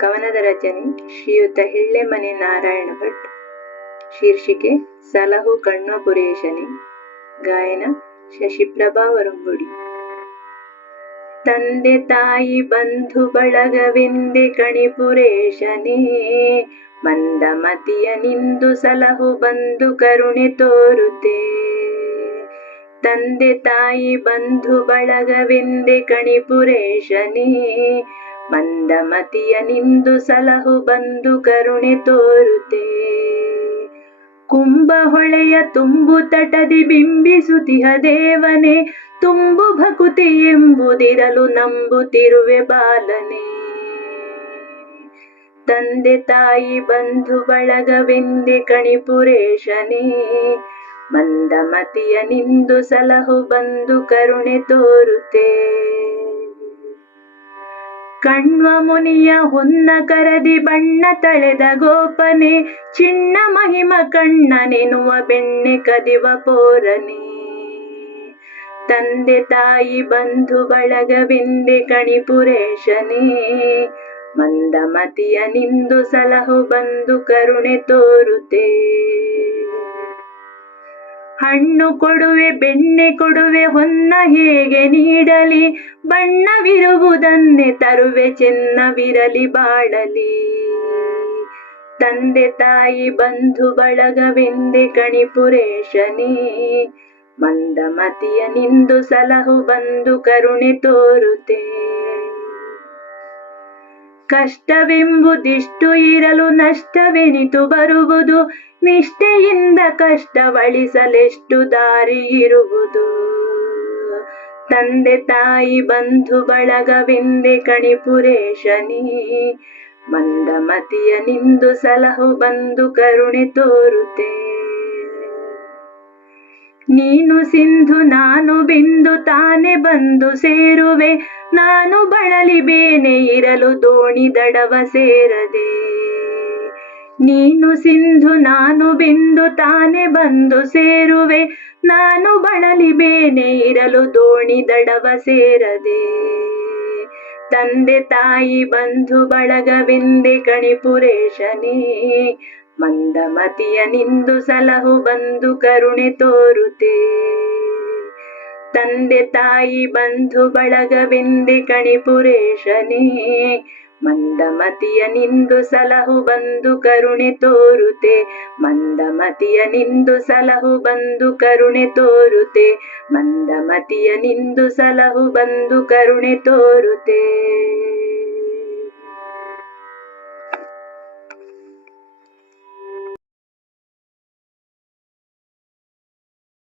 ಕವನದ ರಚನೆ ಶ್ರೀಯುತ ಹಿಳ್ಳೆಮನೆ ನಾರಾಯಣ ಭಟ್. ಶೀರ್ಷಿಕೆ ಸಲಹು ಕಣ್ವಪುರೇಶನೇ. ಗಾಯನ ಶಶಿಪ್ರಭಾ ವರಂಗುಡಿ. ತಂದೆ ತಾಯಿ ಬಂಧು ಬಳಗವೆಂದೆ ಕಣಿಪುರೇಶನೇ, ಮಂದಮತಿಯ ನಿಂದು ಸಲಹು ಬಂದು ಕರುಣೆ ತೋರುತೆ. ತಂದೆ ತಾಯಿ ಬಂಧು ಬಳಗವೆಂದೆ ಕಣಿಪುರೇಶನೇ, ಮಂದಮತಿಯ ನಿಂದು ಸಲಹು ಬಂದು ಕರುಣೆ ತೋರುತೆ. ಕುಂಭಹೊಳೆಯ ತುಂಬು ತಟದಿ ಬಿಂಬಿಸುತಿಹ ದೇವನೇ, ತುಂಬು ಭಕುತಿ ಎಂಬುದಿರಲು ನಂಬುತ್ತಿರುವೆ ಬಾಲನೆ. ತಂದೆ ತಾಯಿ ಬಂಧು ಬಳಗವೆಂದೆ ಕಣಿಪುರೇಶನೇ, ಮಂದಮತಿಯ ನಿಂದು ಸಲಹು ಬಂದು ಕರುಣೆ ತೋರುತೆ. ಕಣ್ವ ಮುನಿಯ ಹೊನ್ನ ಕರದಿ ಬಣ್ಣ ತಳೆದ ಗೋಪನೆ, ಚಿಣ್ಣ ಮಹಿಮ ಕಣ್ಣನೆನುವ ಬೆಣ್ಣೆ ಕದಿವ ಪೋರನೆ. ತಂದೆ ತಾಯಿ ಬಂಧು ಬಳಗವೆಂದೆ ಕಣಿಪುರೇಶನೇ, ಮಂದಮತಿಯ ನಿಂದು ಸಲಹು ಬಂದು ಕರುಣೆ ತೋರುತೆ. ಹಣ್ಣು ಕೊಡುವೆ ಬೆಣ್ಣೆ ಕೊಡುವೆ ಹೊನ್ನ ಹೇಗೆ ನೀಡಲಿ, ಬಣ್ಣವಿರುವುದನ್ನೇ ತರುವೆ ಚಿನ್ನವಿರಲಿ ಬಾಳಲಿ. ತಂದೆ ತಾಯಿ ಬಂಧು ಬಳಗವೆಂದೆ ಕಣಿಪುರೇಶನೇ, ಮಂದಮತಿಯ ನಿಂದು ಸಲಹು ಬಂದು ಕರುಣೆ ತೋರುತೆ. ಕಷ್ಟವೆಂಬುದಿಷ್ಟು ಇರಲು ನಷ್ಟವೆನಿತು ಬರುವುದು, ನಿಷ್ಠೆಯಿಂದ ಕಷ್ಟವಳಿಸಲೆಷ್ಟು ದಾರಿ ಇರುವುದು. ತಂದೆ ತಾಯಿ ಬಂಧು ಬಳಗವೆಂದೆ ಕಣಿಪುರೇಶನೇ, ಮಂದಮತಿಯ ನಿಂದು ಸಲಹು ಬಂದು ಕರುಣೆ ತೋರುತೆ. ನೀನು ಸಿಂಧು ನಾನು ಬಿಂದು ತಾನೆ ಬಂದು ಸೇರುವೆ, ನಾನು ಬಳಲಿ ಬೇನೆ ಇರಲು ದೋಣಿ ದಡವ ಸೇರದೆ. ನೀನು ಸಿಂಧು ನಾನು ಬಿಂದು ತಾನೆ ಬಂದು ಸೇರುವೆ, ನಾನು ಬಳಲಿ ಬೇನೆ ಇರಲು ದೋಣಿ ದಡವ ಸೇರದೆ. ತಂದೆ ತಾಯಿ ಬಂಧು ಬಳಗವೆಂದೆ ಕಣಿಪುರೇಶನೇ, ಮಂದಮತಿಯ ನಿಂದು ಸಲಹು ಬಂದು ಕರುಣೆ ತೋರುತೆ. ತಂದೆ ತಾಯಿ ಬಂಧು ಬಳಗವೆಂದೆ ಕಣಿಪುರೇಶನೇ, ಮಂದಮತಿಯ ನಿಂದು ಸಲಹು ಬಂದು ಕರುಣೆ ತೋರುತೆ. ಮಂದಮತಿಯ ನಿಂದು ಸಲಹು ಬಂದು ಕರುಣೆ ತೋರುತೆ. ಮಂದಮತಿಯ ನಿಂದು ಸಲಹು ಬಂದು ಕರುಣೆ ತೋರುತೆ.